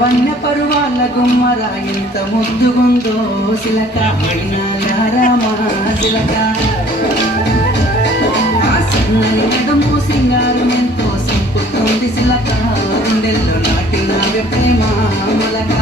వన్య పరువాల గుమ్మర ఎంత ముద్దుగుందో సిలక రామా సిలక ఆ సన్నని నడుము సింగారం ఎంతో సంపుతుంది సిలక గుండెల్లో నాటినావే ప్రేమ మొలక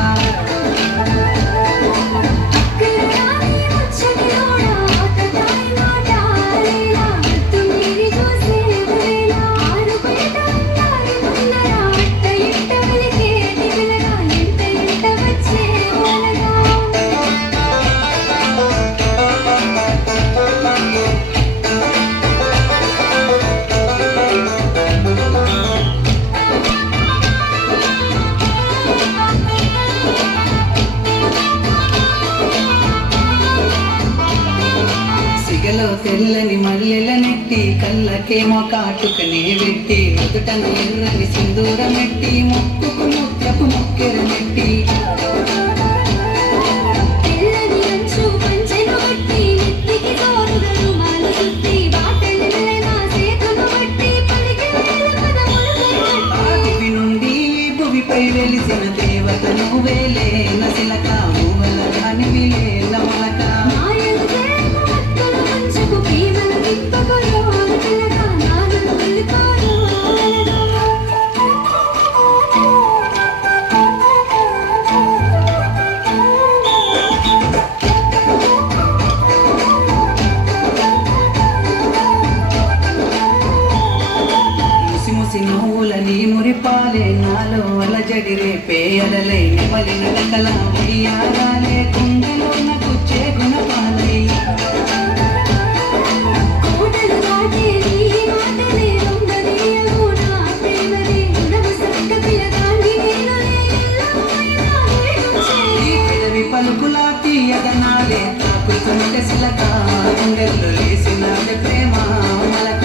తెల్లని మల్లెల నెట్టి కళ్ళకేమో కాటుకనే పెట్టి నుదుటను ఎర్రని సింధూరం నెట్టి ముక్కుకు ముత్యపు ముక్కెర నెట్టి ఆదివి నుండి భువిపై వెలిసిన దేవత నువ్వేలే నసిలక మూవల కానివిలే నమలక నవ్వులని మురిపాలే నాలో అలజడి రేపే అలలై నెమలిన కల ఉయ్యారాలే కుండలో నగుచ్చే గుణపాలై పలుకులా తీయగనాలే తాకుతుంటే సిలక గుండెల్లో లేసినాదే ప్రేమ మలక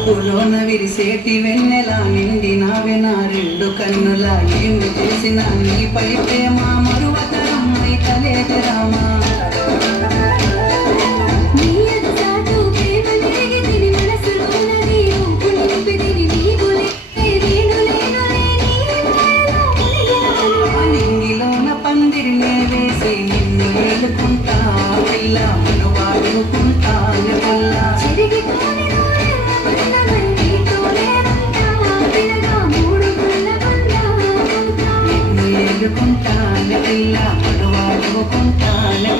మబ్బులోన విరిసేటి వెన్నెల నిండి నావే నా రెండు కన్నుల ఏమి చేసిన నీపై ప్రేమ మరువతరం అయితలేదు రామా నింగిలోన పందిరినే వేసి నిన్ను ఏలుకుంటా పిల్ల మనువాడుకుంటా ఏలుకుంటానే పిల్ల మనువాడుకుంటానే